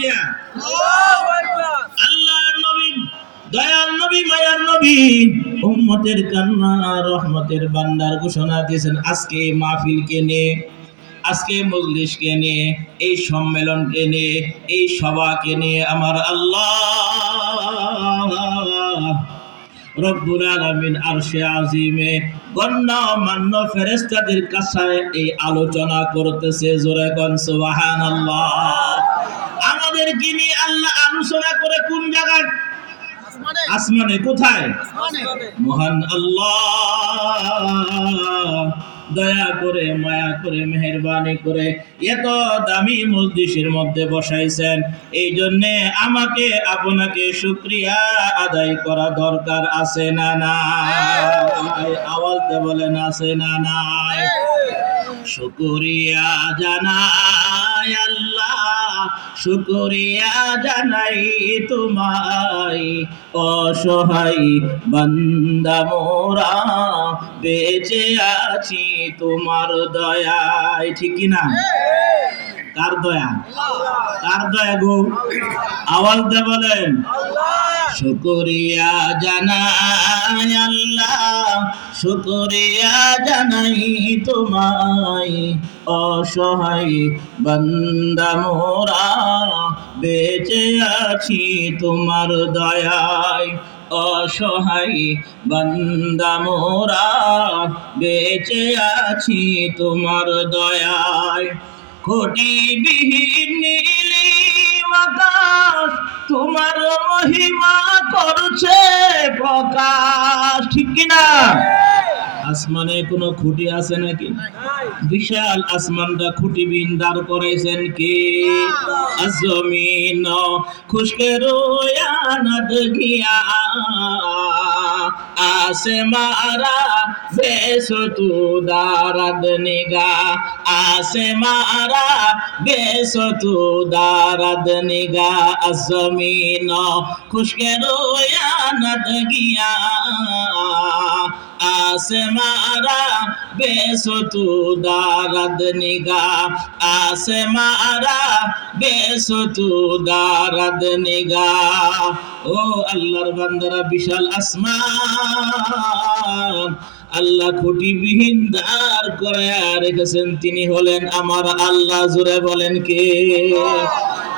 দিয়া আল্লাহর নবী, দয়াল নবী, মায়ার নবী উম্মতের কান্না রহমতের ভান্ডার ঘোষণা দিয়েছেন। আজকে এই মাহফিলকে নিয়ে, আজকে মজলিসকে নিয়ে, এই সম্মেলনকে নিয়ে, এই সভাকে নিয়ে আমার আল্লাহ রব্বুল আলামিন আরশে আজিমে গণ্যমান্য ফেরেশতাদের কাছে এই আলোচনা করতেছে। জোরে কোন সুবহানাল্লাহ। আমাদেরকে নিয়ে আল্লাহ আলোচনা করে কোন জায়গায়? আসমানে। কোথায়? মহান আল্লাহ দয়া করে, মায়া করে, মেহেরবানি করে এত দামি মজলিসের মধ্যে বসাইছেন। এই জন্যে আমাকে আপনাকে শুকরিয়া আদায় করা দরকার আছে না নাই? আওয়াজ দিয়ে বলেন আছে না নাই? শুকরিয়া জানাই আল্লাহ, শুকরিয়া জানাই তোমায়, অসহায় বান্দা মোরা বেঁচে আছি তোমার দয়ায়। ঠিক কি না? কার দয়া? কার দয়া গো? আওয়াজ দিয়ে বলেন। শুকরিয়া জানাই আল্লাহ, শুকরিয়া জানাই তোমায়, অসহায় বান্দা মোরা বেঁচে আছি তোমার দয়ায়, অসহায় বান্দা মোরা বেঁচে আছি তোমার দয়ায়। খুঁটিবিহীন নীলিম আকাশ তোমার মহিমা করছে প্রকাশ। ঠিক কিনা? আসমানে কোনো খুঁটি আছে নাকি? বিশাল আসমানটা খুঁটিবিহীন দাঁড় করাইছেন কে? জমিন খুশকে রোয়ানাদ গিয়া আসে মারা বেসতু দারাদ নিগা, আসে মারা বেসতু দারাদ নিগা, জমিন খুশকে রোয়ানাদ গিয়া আসে মারা বেসতু দারাদ নিগা, আসে মারা বেসতু দারাদ নিগা। ও আল্লাহর বান্দারা, বিশাল আসমান আল্লাহ খুঁটিবিহীন দাঁড় করায়া রেখেছেন। তিনি হলেন আমার আল্লাহ। জোরে বলেন কে?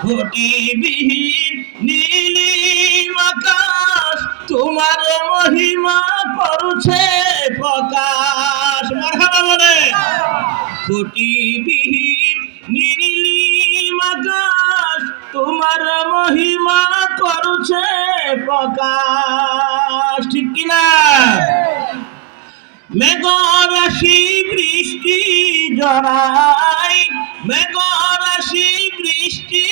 খুঁটিবিহীন নীলিম আকাশ তোমার মহিমা করছে প্রকাশ। মারহাবা বলে। খুঁটিবিহীন নীলিম আকাশ তোমার মহিমা করছে প্রকাশ। ঠিক কিনা? মেঘরাশি বৃষ্টি জড়াই, মেঘরাশি বৃষ্টি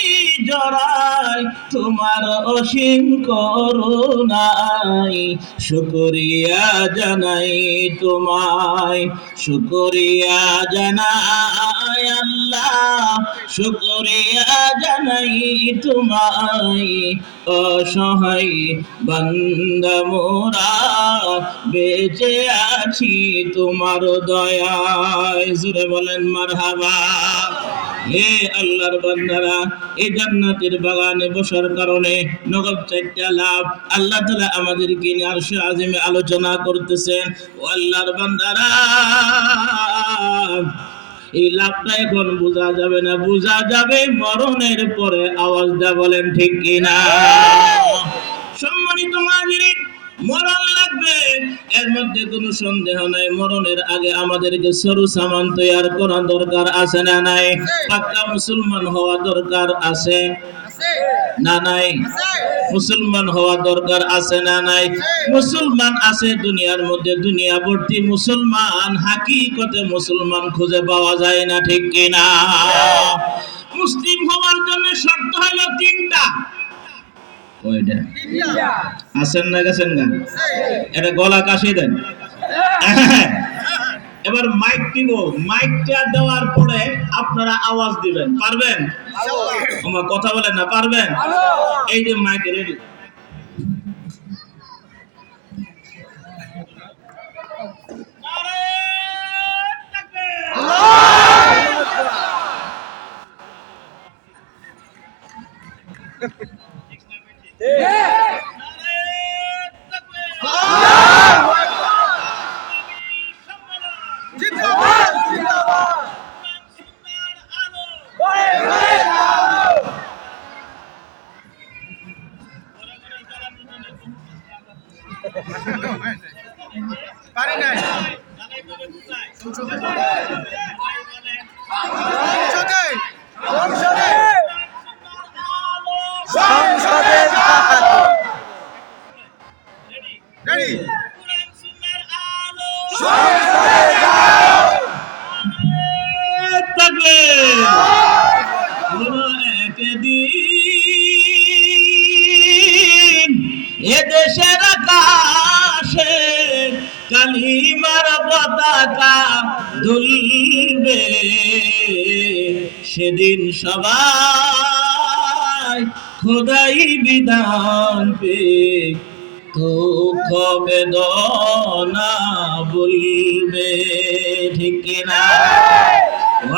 জড়াই তোমার অসীম করুণায়, শুকরিয়া জানাই তোমায়, শুকরিয়া জানাই আল্লাহ, শুকরিয়া জানাই তোমায়, অসহায় বান্দা মোরা বেঁচে আছি তোমার দয়ায়। জোরে বলেন মারহাবা। হে আল্লাহর বান্দারা, এই জান্নাতের বাগানে বসার কারণে নগদ 4টা লাভ আল্লাহ তাআলা আমাদেরকে নিয়ে আরশে আজিমে আলোচনা করতেছেন। ও আল্লাহর বান্দারা, এই লাভটা এখন বোঝা যাবে না, বোঝা যাবে মরণের পরে। আওয়াজ দা বলেন ঠিক কিনা? সম্মানিত হাজিরিন, মরণ লাগবে, এর মধ্যে কোনো সন্দেহ নাই। মরণের আগে আমাদেরকে সরু সামান তৈয়ার করা দরকার আছে না নাই? পাক্কা মুসলমান হওয়া দরকার আছে না নাই? মুসলমান হওয়া দরকার আছে না নাই? মুসলমান আছে দুনিয়ার মধ্যে, দুনিয়া ভর্তি মুসলমান, হাকিকতে মুসলমান খুঁজে পাওয়া যায় না। ঠিক কিনা? মুসলিম হওয়ার জন্য শর্ত হলো 3টা। কয়টা? আছেন না গেছেন না? এটা গলা কাশি দেন। এবার মাইক দিব, মাইকটা দেওয়ার পরে আপনারা আওয়াজ দিবেন। পারবেন? আমার কথা বলেন না, পারবেন? এই যে মাইক রেডি। এদেশের আকাশে কালিমার পতাকা দুলবে, সেদিন সবাই খোদাই বিধান পে দুঃখ বেদনা বলবে, ঠিক কিনা?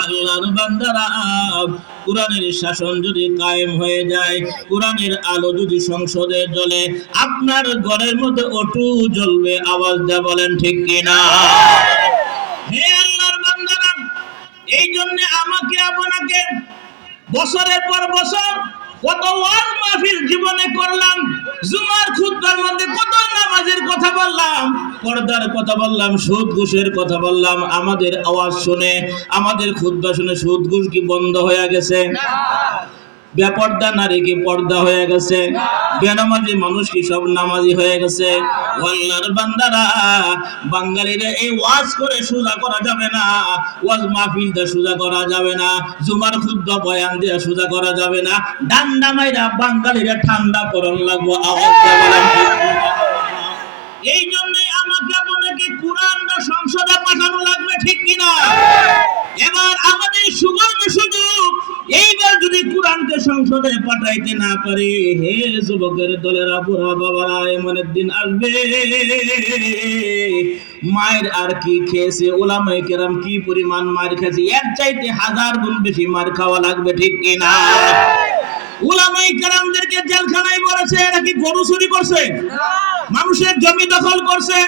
আল্লাহর বান্দারা, কোরআনের শাসন যদি কায়েম হয়ে যায়, কোরআনের আলো যদি সংসদে জ্বলে, আপনার ঘরের মধ্যে অটু জ্বলবে। আওয়াজ দিয়ে বলেন ঠিক কিনা? হে আল্লাহর বান্দারা, এই জন্য আমাকে আপনাকে বছরের পর বছর কত ওয়াজ মাহফিল জীবনে করলাম, জুমার খুতবার মধ্যে কত নামাজের কথা বললাম, পর্দার কথা বললাম, সুদ ঘুষের কথা বললাম। আমাদের আওয়াজ শুনে, আমাদের খুতবা শুনে সুদ ঘুষ কি বন্ধ হয়ে গেছে? বেপর্দা নারী কি পর্দা হয়ে গেছে? বেনামাজি মানুষ কি সব নামাজি হয়ে গেছে? আল্লাহর বান্দারা, বাঙালিরা এই ওয়াজ করে সোজা করা যাবে না, ওয়াজ মাহফিল দিয়ে সোজা করা যাবে না, জুমার খুতবা বয়ান দিয়ে সোজা করা যাবে না। ডান্ডা মাইরা বাঙালিরা ঠান্ডা করন লাগবো। আওয়াজ বলেন। এই জন্যই আমাকে আপনাকে কোরআনটা সংসদে পাঠানো লাগবে, ঠিক কিনা? এবার আমাদের সুবর্ণ সুযোগ, এইবার যদি কোরআনকে সংসদে পাঠাইতে না পারে, হে যুবকের দলেরা, বুড়া বাবারা, এমন একদিন আসবে মায়ের আর কি খেয়েছে, ওলামায়ে কেরাম কি পরিমাণ মার খেয়েছে, এর চাইতে 1000 গুণ বেশি মার খাওয়া লাগবে, ঠিক কিনা? ওলামায়ে কেরামদেরকে জেলখানায় বলেছে, এরা কি গরু চুরি করছে, মানুষের জমি দখল করছে,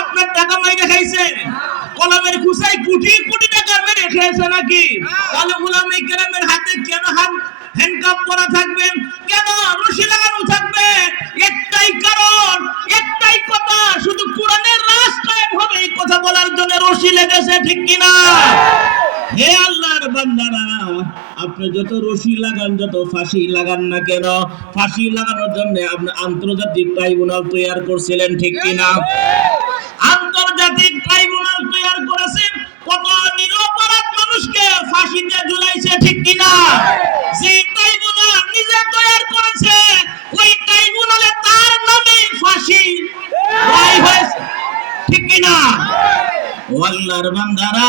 আপনার টাকা মাইরে খাইছে, কলমের খুসাই কোটি কোটি টাকা মেরে খেয়েছে নাকি? তাহলে ওলামায়ে কেরামের হাতে কেন হ্যান্ডকাপ করা থাকবে, কেন রশি লাগানো থাকবে? একটাই কারণ, একটাই কথা, শুধু কোরআনের রাস্তায় হবে এই কথা বলার জন্য রশি লেগেছে, ঠিক কিনা? হে আল্লাহর বান্দারা, আপনি যত রশি লাগান, যত ফাঁসি লাগান না কেন, ফাঁসি লাগানোর জন্য আপনি আন্তর্জাতিক ট্রাইব্যুনাল তৈরি করছিলেন, ঠিক কিনা? আন্তর্জাতিক ট্রাইব্যুনাল তৈরি করেছেন, কত নিরপরাধ মানুষকে ফাঁসিতে ঝুলাইছে, ঠিক কিনা? যে ট্রাইব্যুনাল নিজে তৈরি করেছে, ওই ট্রাইব্যুনালে তার নামে ফাঁসি রায় হয়েছে, ঠিক কিনা? আল্লাহর বান্দারা,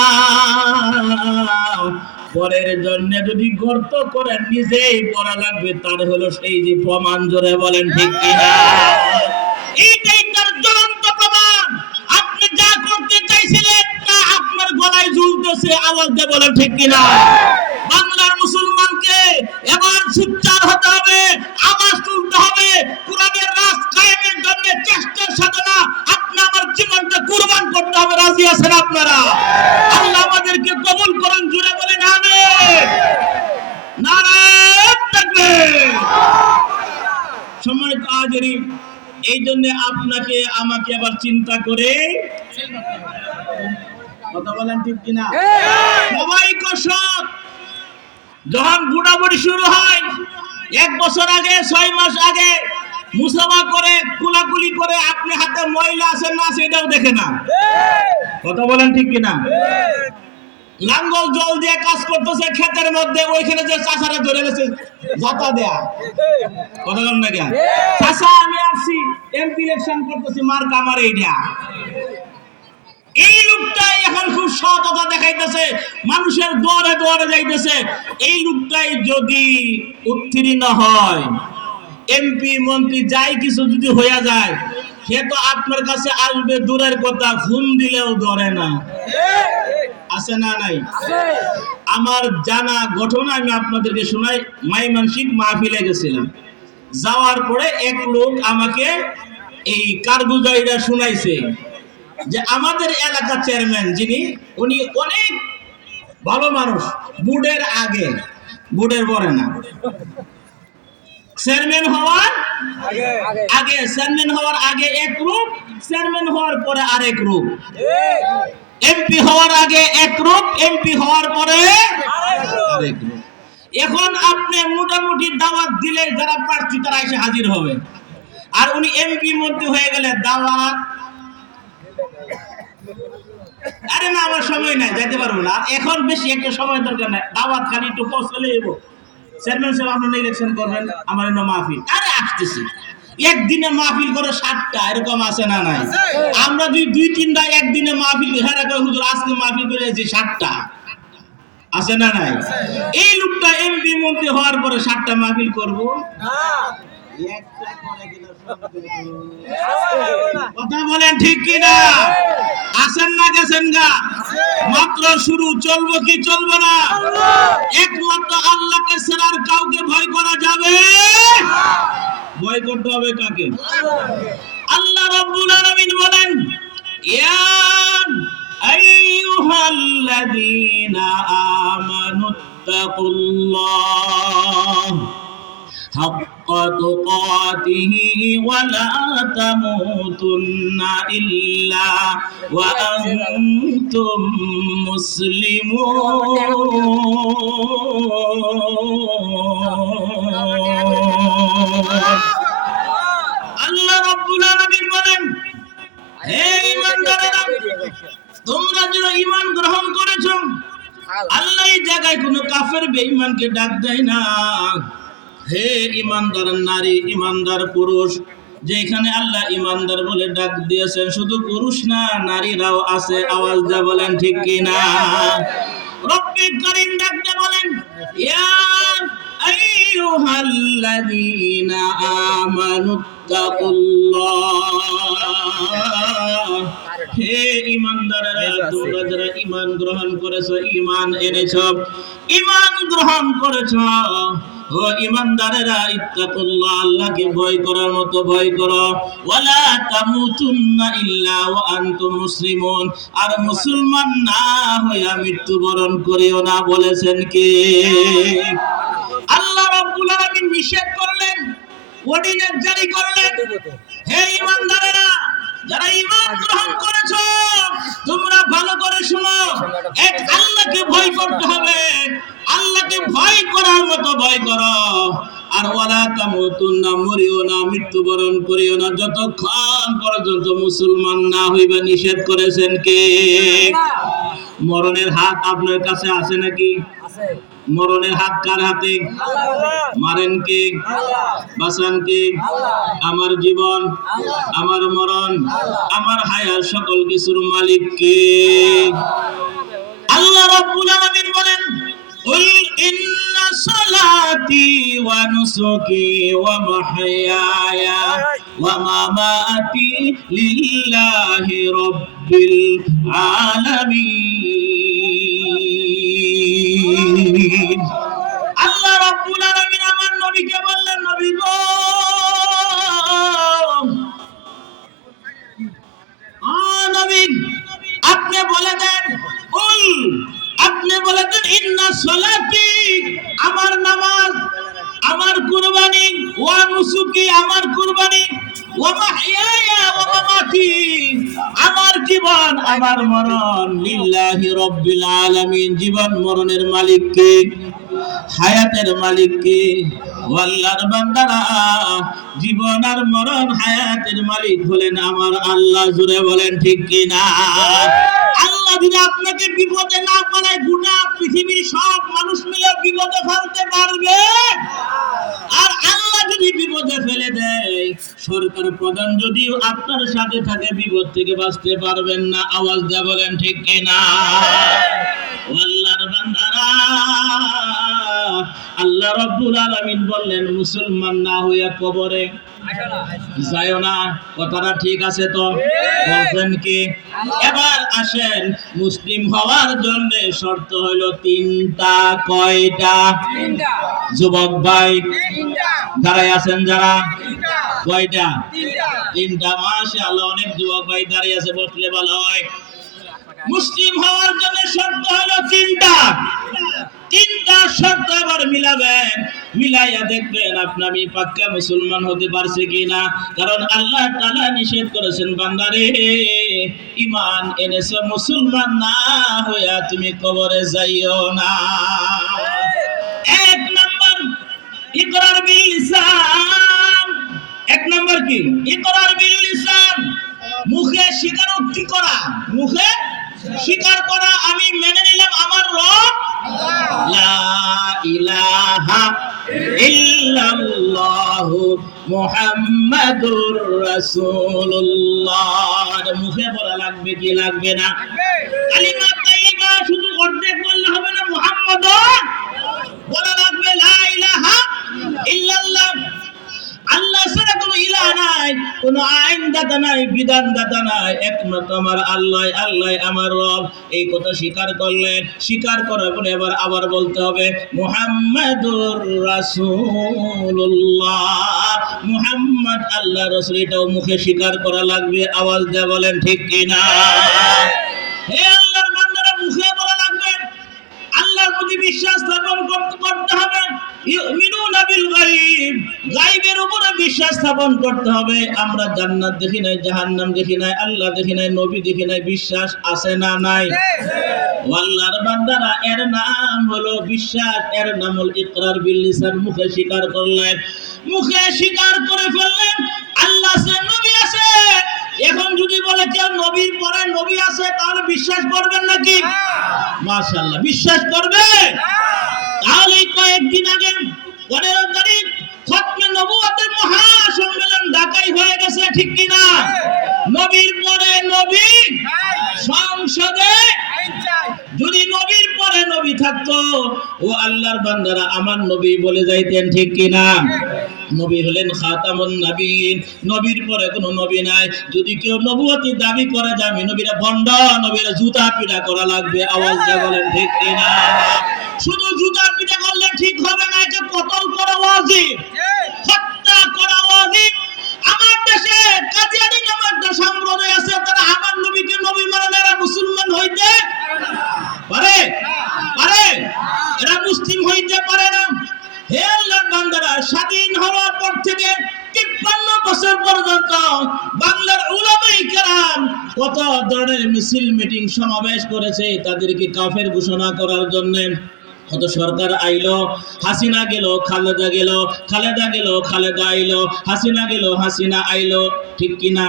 পরের জন্য যদি গর্ত করে নিজেই পড়া লাগবে, তার হলো সেই যে প্রমাণ। জোরে বলেন ঠিক কিনা? এইটাই তার জ্বলন্ত প্রমাণ। আপনি যা করতে চাইছিলেন তা আপনার গলায় ঝুলতেছে। আওয়াজ দিয়ে বলেন ঠিক কিনা? বাংলার মুসলমানকে এবার সোচ্চার হতে হবে, আওয়াজ তুলতে হবে, কোরআনের রাজ কায়েমের জন্য চেষ্টা সাধনা আপনি আমার জীবনটা কুরবান করতে হবে। রাজি আছেন আপনারা? আল্লাহ আমাদেরকে কবুল করুন। জুড়ে বলেন আমিন। নারায়ে তাকবীর। সম্মানিত হাজিরিন, এই জন্য আপনাকে আমাকে আবার চিন্তা করে কথা বলেন, ঠিক কিনা? সবাই কসম, যখন বুড়াবুড়ি শুরু হয়, 1 বছর আগে, 6 মাস আগে মুসাফা করে, কুলাকুলি করে, আপনি হাতে ময়লা আছে না সেটাও দেখে না। কথা বলেন ঠিক কিনা? লাঙ্গল জল দিয়ে কাজ করতেছে ক্ষেতের মধ্যে, ওইখানে যে চাষারা ধরে গেছে জাতা দেয়া। কথা বলেন না কেন? চাষা আমি আসছি, এমপি ইলেকশন করতেছি, মার কামার এইটা। এই লোকটাই এখন খুব সততা দেখাইতেছে, মানুষের দোয়ারে দোয়ারে যাইতেছে। এই লোকটাই যদি উত্তীর্ণ হয়, এমপি মন্ত্রী যাই কিছু যদি হইয়া যায়, সে তো আপনার কাছে আসবে দূরের কথা, ফোন দিলেও ধরে না। আছে না নাই? আমার জানা ঘটনা আমি আপনাদেরকে শোনাই। মাইমানসিক মাহফিলে গেছিলাম, যাওয়ার পরে এক লোক আমাকে এই কারগুজারিটা শুনাইছে যে আমাদের এলাকার চেয়ারম্যান যিনি, উনি অনেক ভালো মানুষ, বুডের আগে, বুডের পরে না, চেয়ারম্যান হওয়ার আগে, চেয়ারম্যান হওয়ার আগে এক রূপ, চেয়ারম্যান হওয়ার পরে আরেক রূপ, এমপি হওয়ার আগে এক রূপ, এমপি হওয়ার পরে আরেক রূপ। এখন আপনি মোটামুটি দাওয়াত দিলে যারা প্রার্থী তারা এসে হাজির হবে, আর উনি এমপি মন্ত্রী হয়ে গেলে দাওয়াত, আরে না আমার সময় নাই, যেতে পারবো না, এখন বেশি একটা সময় দরকার নাই, দাওয়াত খালি একটু পৌঁছলে যাবো, চেয়ারম্যান সাহেব আপনারা ইলেকশন করবেন, আমার এনে মাহফিল, আরে আসতেছি। একদিনে মাহফিল করে 7টা, এরকম আছে না নাই? আমরা যদি 2-3টা একদিনে মাহফিল, হ্যাঁ কই হুজুর আজকে মাহফিল করে যে 7টা, আছে না নাই? এই লোকটা এমপি মন্ত্রী হওয়ার পরে 7টা মাহফিল করবো, কথা বলেন ঠিক কিনা? আসেন না গেছেন গা? মাত্র শুরু, চলবো কি চলবো না? একমাত্র আল্লাহকে ছাড়া আর কাউকে ভয় করা যাবে? ভয় করতে হবে কাকে? আল্লাহ রাব্বুল আলামিন বলেন, ইয়া আইয়ুহাল্লাযীনা আমানুত্তাকুল্লাহ হাক্কা তুকাতিহি ওয়া লা তামুতুন্না ইল্লা ওয়া আনতুম মুসলিমুন। আল্লাহ রাব্বুল আলামিন বলেন, হে ঈমানদারেরা, তোমরা যারা ঈমান গ্রহণ করেছো, আল্লাহ এই জায়গায় কোনো কাফের বেঈমানকে ডাক দেয় না। হে ঈমানদার নারী, ঈমানদার পুরুষ, যেখানে আল্লাহ ঈমানদার বলে ডাক দিয়েছেন শুধু পুরুষ না, নারীরাও আছে, আওয়াজ দিয়ে বলেন ঠিক কি না? রব্বুল কারীম ডাক দিয়ে বলেন, ইয়া আইয়ুহাল্লাযীনা আমানুত্তাকুল্লাহ, হে ঈমানদারেরা, তোমরা যারা ঈমান গ্রহণ করেছো, ঈমান এনেছো, ঈমান গ্রহণ করেছো, ও ঈমানদারেরা, ইত্তাকুল্লাহ, আল্লাহকে ভয় করার মতো ভয় করো, ওয়ালা তামুতুন্না ইল্লা ওয়া আনতুম মুসলিমুন, আর মুসলমান না হইয়া মৃত্যুবরণ করিও না, বলেছেন কে? আল্লাহ রাব্বুল আলামিন নিষেধ করলেন, অর্ডিন্যান্স জারি করলেন, হে ঈমানদারেরা, যারা ঈমান গ্রহণ করেছো, তোমরা ভালো করে শুনো, এক আল্লাহকে ভয় করতে হবে, আল্লাহকে ভয় করার মতো ভয় করো, আর ওয়ালা তামুতুন্না, মরিও না, মৃত্যুবরণ করিও না, যতক্ষণ পর্যন্ত মুসলমান না হইবে। নিষেধ করেছেন কে? মরণের হাত আপনার কাছে আছে নাকি? মরণের হাত কার হাতে? মারেন কে? বাঁচান কে? আমার জীবন, আমার মরণ, আমার হায়াত, সকল কিছুর মালিক কে? আল্লাহ রাব্বুল আলামিন বলেন, কুল ইন্না সালাতি ওয়া নুসুকি ওয়া মাহইয়ায়া ওয়া মামাতি লিল্লাহি রাব্বিল আলামিন। আল্লাহ রাব্বুল আলামিন আমার নবীকে বললেন, নবী গো, নবী আপনি বলে দেন, আপনি বলে দেন, ইন্না সালাতি, আমার নামাজ, আমার কুরবানি, ওয়া নুসুকি, আমার কুরবানি, ওয়া মাহইয়ায়া ওয়া মামাতি, আমার জীবন, আমার মরণ, লিল্লাহি রাব্বিল আলামিন, জীবন মরণের মালিক কে? হায়াতের মালিক কে? আল্লাহর বান্দারা, জীবন আর মরণ, হায়াতের মালিক হলেন আমার আল্লাহ। জুড়ে বলেন ঠিক কি না? আল্লাহ যদি আপনাকে বিপদে না ফেলে, গোটা পৃথিবীর সব মানুষ মিলে বিপদে ফেলতে পারবে? আর আল্লাহ যদি বিপদে ফেলে দেয়, সরকার প্রধান যদিও আপনার সাথে থাকে, বিপদ থেকে বাঁচতে পারবেন না। আওয়াজ দিয়ে বলেন ঠিক কি না? আল্লাহর বান্দারা, আল্লাহ রাব্বুল আলামিন বললেন মুসলমান না হইয়া কবরে যাইও না। কথাটা ঠিক আছে তো? বলছেন কি? এবার আসেন, মুসলিম হওয়ার জন্য শর্ত হলো তিনটা। কয়টা? যুবক ভাই দাঁড়ায় আছেন যারা, কয়টা? তিনটা। মাশাআল্লাহ, অনেক যুবক ভাই দাঁড়িয়ে আছে, বসলে ভালো হয়। মুসলিম হওয়ার জন্য শর্ত হলো তিনটা। তিনটা শর্ত এবার মিলাবেন, মিলাইয়া দেখবেন আপনি আমি পাক্কা মুসলমান হতে পারছি কিনা। কারণ আল্লাহ তাআলা নিষেধ করেছেন, বান্দারে ঈমান এনেছো, মুসলমান না হইয়া তুমি কবরে যাইও না। এক নাম্বার ইকরার বিল লিসান। এক নাম্বার কি? ইকরার বিল লিসান, মুখে স্বীকারোক্তি করা, মুখে স্বীকার করা আমি মেনে নিলাম আমার রব লা ইলাহা ইল্লাল্লাহু মুহাম্মাদুর রাসূলুল্লাহ। মুখে বলা লাগবে কি লাগবে না? কালিমা তাইয়্যিবা শুধু অর্ধেক বললে হবে না, মুহাম্মাদুর বলা লাগবে, লা ইলাহা ইল্লাল্লাহ। আল্লাহ ছাড়া কোনো ইলাহ নাই, কোনো আইন দাতা নাই, বিধান দাতা নাই, একমাত্র আমার আল্লাহ, আল্লাহ আমার রব। এই কথা স্বীকার করলেন, স্বীকার করার পরে এবার আবার বলতে হবে মুহাম্মাদুর রাসূলুল্লাহ, মুহাম্মদ আল্লাহ রাসূল। এটাও মুখে স্বীকার করা লাগবে। আওয়াজ দিয়ে বলেন ঠিক কিনা? হে আল্লাহর বান্দারা, মুখে বলা লাগবে, আল্লাহর প্রতি বিশ্বাস স্থাপন করতে হবে। ইউমিনুনা বিল গায়ব, গায়বের উপরে বিশ্বাস স্থাপন করতে হবে। আমরা জান্নাত দেখি নাই, জাহান্নাম দেখি নাই, আল্লাহ দেখি নাই, নবী দেখি নাই, বিশ্বাস আছে না নাই? আল্লাহর বান্দারা, এর নাম হলো বিশ্বাস, এর নাম হলো ইকরার বিল লিসান। মুখে স্বীকার করলেন, মুখে স্বীকার করে ফেললেন আল্লাহ আছে, নবী আছে। এখন যদি বলে কেউ নবীর পরে নবী আছে, তাহলে বিশ্বাস করবেন নাকি? মাশাআল্লাহ, বিশ্বাস করবে। তাহলে কয়েকদিন আগে 15 তারিখ খতমে নবুয়তের মহাসম্মেলন ঢাকায় হয়ে গেছে, ঠিক কিনা? নবীর পরে নবী, সংসদে যদি নবীর পরে নবী থাকতো, ও আল্লাহর বান্দারা আমার নবী বলে যাইতেন, ঠিক কিনা? নবী হলেন খাতামুন নবীন, নবীর পরে কোনো নবী নাই। যদি কেউ নবুয়তি দাবি করে যে আমি নবীরা ভণ্ড, নবীরা জুতা পিটা করা লাগবে। আওয়াজ দিয়ে বলেন ঠিক কিনা? শুধু জুতা পিটা করলে ঠিক হবে না, এটা কতল করা ওয়াজিব, হত্যা করা ওয়াজিব। আমার দেশে কাদিয়ানী নামে একটা সম্প্রদায় আছে, তারা আমার নবীকে নবী মানে না, এরা মুসলমান হইতে পারে? পারে? এরা মুসলিম হইতে পারে না। হে আল্লাহর বান্দারা, স্বাধীন হওয়ার পর থেকে 53 বছর পর্যন্ত বাংলার উলামায়ে কেরাম কত ধরনের মিছিল, মিটিং, সমাবেশ করেছে তাদেরকে কাফের ঘোষণা করার জন্য। কত সরকার আইলো, হাসিনা গেল, খালেদা গেল, খালেদা গেল, খালেদা আইলো, হাসিনা গেল, হাসিনা আইলো, ঠিক কিনা?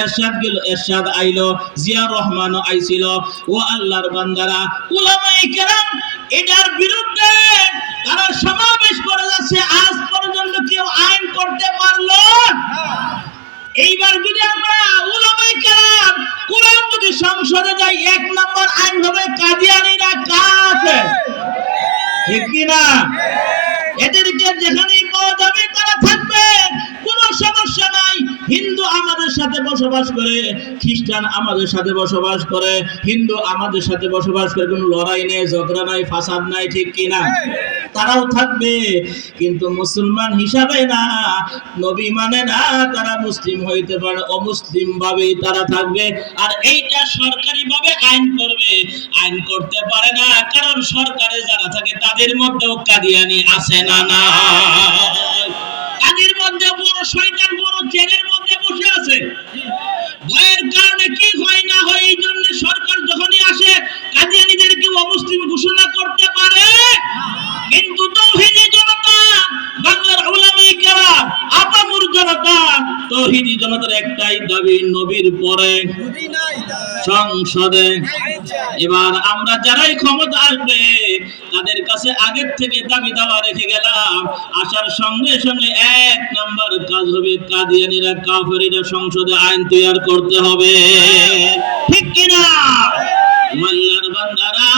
এরশাদ গেল, এরশাদ আইলো, জিয়াউর রহমানও আইছিল। ও আল্লাহর বান্দারা, উলামায়ে কেরাম এটার বিরুদ্ধে তারা সমাবেশ করে যাচ্ছে, আজ পর্যন্ত কেউ আইন করতে পারলো? এইবার যদি আমরা উলামায়ে কেরাম কোরআন যদি সংসদে যাই, 1 নম্বর আইন হবে কাদিয়ানীরা কাফের, ঠিক কিনা? এদেরকে যেখানেই পাওয়া যাবে তারা থাকবে, কোনো সমস্যা নাই। হিন্দু আমাদের সাথে বসবাস করে, খ্রিস্টান আমাদের সাথে বসবাস করে, হিন্দু আমাদের সাথে বসবাস করে, কোনো লড়াই নেই, ঝগড়া নাই, ফাসাদ নাই, ঠিক কিনা? তারাও থাকবে, কিন্তু মুসলমান হিসাবে না, নবী মানে না, তারা মুসলিম হইতে পারে, অমুসলিম ভাবেই তারা থাকবে। আর এইটা সরকারি ভাবে আইন করবে, আইন করতে পারে না, কারণ সরকারে যারা থাকে তাদের মধ্যেও কাদিয়ানি আছে না? না, তাদের মধ্যে বড় শয়তান, বড় জেলের মধ্যে বসে আছে। ভয়ের কারণে কি হয় না হয়, এই জন্য সরকার যখনই আসে কাদিয়ানীদেরকে অমুসলিম ঘোষণা করতে পারে। কিন্তু তৌহিদি জনতা, বাংলার উলামায়ে কেরাম, আপামর জনতা, তৌহিদি জনতার একটাই দাবি, নবীর পরে সংসদে। এবার আমরা যারাই ক্ষমতা আসবে তাদের কাছে আগের থেকে দাবি দাওয়া রেখে গেলাম, আসার সঙ্গে সঙ্গে 1 নম্বর কাজ হবে কাদিয়ানীরা, কাফেরীরা সংসদে আইন তৈরি করতে হবে, ঠিক কিনা? আল্লাহর বান্দারা,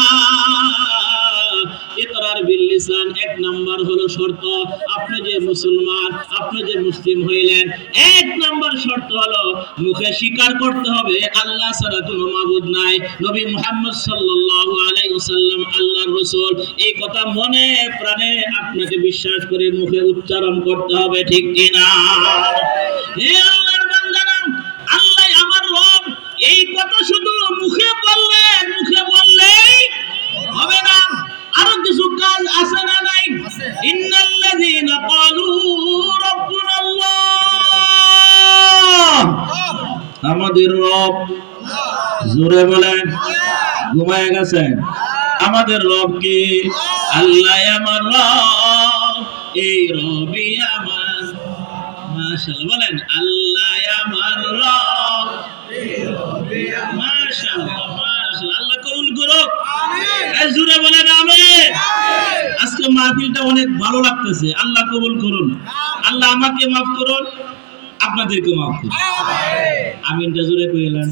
ইকরার বিল লিসান 1 নাম্বার হলো শর্ত, আপনি যে মুসলমান, আপনি যে মুসলিম হইলেন, এক নাম্বার শর্ত হলো মুখে স্বীকার করতে হবে আল্লাহ ছাড়া কোনো মাবুদ নাই, নবী মুহাম্মদ সাল্লাল্লাহু আলাইহি ওয়াসাল্লাম আল্লাহর রাসূল। এই কথা মনে প্রাণে আপনাকে বিশ্বাস করে মুখে উচ্চারণ করতে হবে, ঠিক কিনা? হে আল্লাহর বান্দারা, আল্লাহ আমার রব, এই কথা শুধু মুখে বললেই হবে না, আরো কিছু কাজ আছে না নাই? ইন্নাল্লাযীনা ক্বালু রাব্বুনাল্লাহ, আমাদের রব, জোরে বলেন, ঘুমায় গেছেন? আমাদের রব কি? আল্লাহ আমার রব, এই রবি আমার, মাশাআল্লাহ বলেন, আল্লাহ আমার রব, এই রবি আমার, মাশাআল্লাহ মাশাআল্লাহ, আল্লাহ কবুল করুক, আমিন। জোরে বলেন আমিন। আজকে মাহফিলটা অনেক ভালো লাগতেছে, আল্লাহ কবুল করুন, আল্লাহ আমাকে মাফ করুন, আপনাদেরকে মাফ করুন, আমিনটা জোরে কইলেন,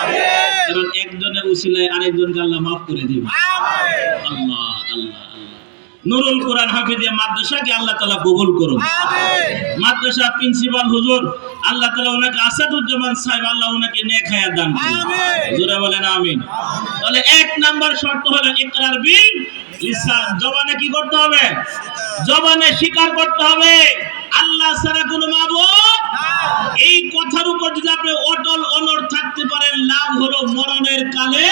আমিন। কারণ একজনের উসিলায় আরেকজনকে আল্লাহ মাফ করে দিবেন, আমিন। আল্লাহ আল্লাহ নুরুল কোরআন হাফিজিয়া মাদ্রাসাকে আল্লাহ তাআলা কবুল করুন, আমিন। মাদ্রাসা প্রিন্সিপাল হুজুর আল্লাহ তাআলা ওনাকে আসাদুজ্জামান সাহেব আল্লাহ ওনাকে নেক হায়াত দান করুন, আমিন। জোরে বলেন আমিন। তাহলে এক নাম্বার শর্ত হলো ইকরার বিল লিসান, জবানে কি করতে হবে? জবানে স্বীকার করতে হবে আল্লাহ ছাড়া কোনো মাবুদ নাই। এই কথার উপর যদি আপনি অটল অনড় থাকতে পারেন, লাভ হলো মরণের কালে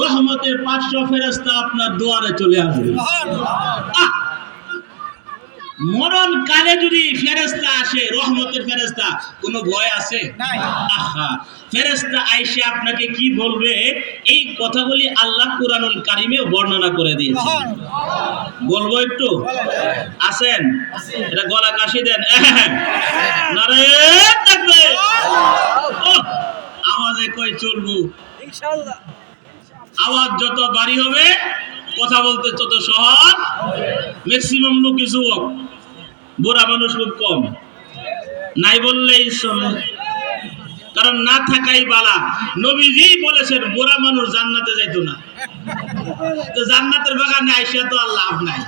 রহমতের 500 ফেরেশতা আপনার দুয়ারে চলে আসবে। মরণ কালে যদি ফেরেশতা আসে, রহমতের ফেরেশতা, কোনো ভয় আছে? নাই। আহা, ফেরেশতা আইসে আপনাকে কি বলবে, এই কথাগুলি আল্লাহ কুরআনুল কারীমে বর্ণনা করে দিয়েছেন। বলবো একটু? আছেন? এটা গলা কাশি দেন, নারে তাকবীর, আওয়াজে কই চলবো ইনশাআল্লাহ। আওয়াজ যত বাড়ি হবে কথা বলতে তত সহজ। ম্যাক্সিমাম লোক যুবক, বুড়া মানুষ খুব কম, নাই বললেই চলে, কারণ না থাকাই বালা। নবীজি বলেছেন বুড়া মানুষ জান্নাতে যাইতো না, তো জান্নাতের বাগানে আইসা তো আর লাভ নাই।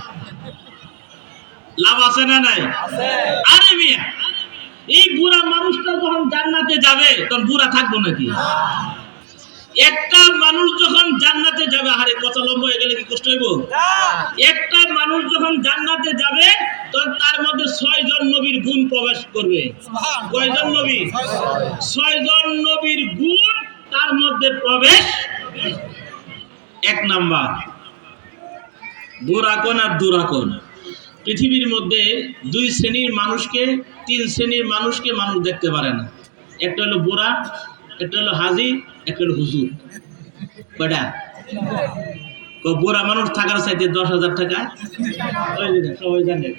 লাভ আছে না নাই? আরে মিয়া, এই বুড়া মানুষটা যখন জান্নাতে যাবে তখন বুড়া থাকবো নাকি? একটা মানুষ যখন জান্নাতে যাবে, আরে কথা লম্বা হয়ে গেলে কি কষ্ট হইব? একটা মানুষ যখন জান্নাতে যাবে তখন তার মধ্যে 6 জন নবীর গুণ প্রবেশ করবে। কয়জন নবী? 6 জন নবীর গুণ তার মধ্যে প্রবেশ। এক নাম্বার বুড়াকন আর দুরাকন। পৃথিবীর মধ্যে 2 শ্রেণীর মানুষকে, 3 শ্রেণীর মানুষকে মানুষ দেখতে পারে না। একটা হলো বুড়া, একটা হলো হাজি, একটা হলো হুজুর। কয়টা? বুড়া মানুষ থাকার চাইতে 10,000 টাকা, সবাই জানে।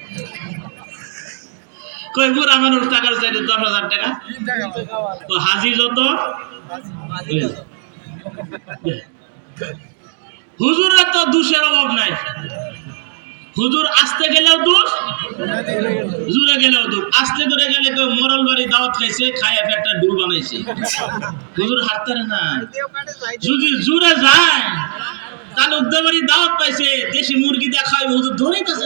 কই বুড়া মানুষ থাকার চাইতে 10,000 টাকা, হাজি যত, হুজুরের তো দোষের অভাব নাই। হুজুর আসতে গেলেও দোষ, জুড়ে গেলেও দোষ। আসতে করে গেলে কেউ মরল বাড়ি দাওয়াত খাইছে, খাইয়া একটা ডুল বানাইছে, হুজুর হাঁটতে না। যদি জুড়ে যায় তাহলে উদ্দে বাড়ি দাওয়াত পাইছে, দেশি মুরগি দিয়ে খাই, হুজুর ধরেইতেছে,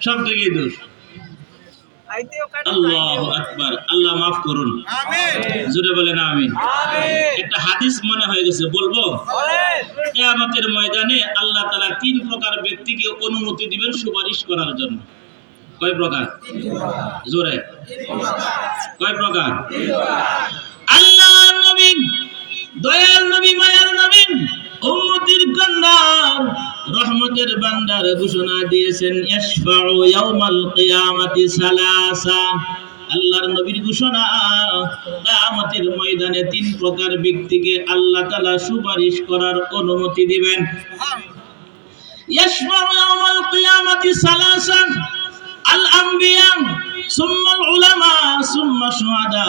সব দিকেই দোষ। আল্লাহু আকবার, আল্লাহ মাফ করুন, আমিন। জোরে বলেন আমিন। একটা হাদিস মনে হয়ে গেছে, বলবো? কিয়ামতের ময়দানে আল্লাহ তাআলা 3 প্রকার ব্যক্তিকে অনুমতি দিবেন সুপারিশ করার জন্য। কয় প্রকার? জোরে, কয় প্রকার? আল্লাহর নবী, দয়াল নবী, মায়ার নবী, উম্মতের কন্যার, রহমতের বান্দার ঘোষণা দিয়েছেন, ইশফাউ ইয়াউমাল কিয়ামাতি সালাসা। আল্লাহর নবীর ঘোষণা, কিয়ামতের ময়দানে 3 প্রকার ব্যক্তিকে আল্লাহ তাআলা সুপারিশ করার অনুমতি দিবেন। ইশফাউ ইয়াউমাল কিয়ামাতি সালাসা, আল আম্বিয়া, সুম্মা আল উলামা, সুম্মা শুহাদা।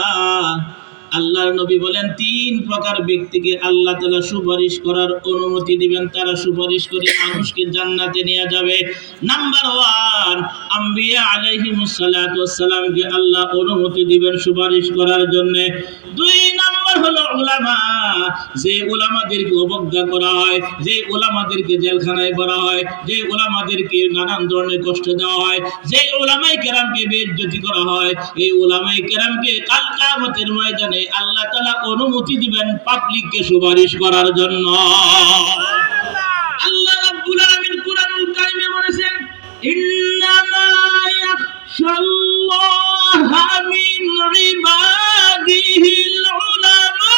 আল্লাহর নবী বলেন 3 প্রকার ব্যক্তিকে আল্লাহ তাআলা সুপারিশ করার অনুমতি দিবেন, তারা সুপারিশ করে মানুষকে জান্নাতে নিয়ে যাবে। নাম্বার 1, আম্বিয়া আলাইহিমুস সালাতু ওয়াস সালামকে আল্লাহ অনুমতি দিবেন সুপারিশ করার জন্য। 2 নাম্বার হলো উলামা, যে উলামাদেরকে অবজ্ঞা করা হয়, যে উলামাদেরকে জেলখানায় ভরা হয়, যে উলামাদেরকে নানান ধরনের কষ্ট দেওয়া হয়, যে উলামায়ে কেরামকে বেইজ্জতি করা হয়, এই উলামায়ে কেরামকে কাল কিয়ামতের ময়দানে আল্লাহ তাআলা অনুমতি দিবেন পাবলিককে সুপারিশ করার জন্য। আল্লাহ রাব্বুল আলামিন কুরআনুল কারীমে বলেছেন, ইন্নামা ইয়াখশাল্লাহা মিন ইবাদিহিল উলামা।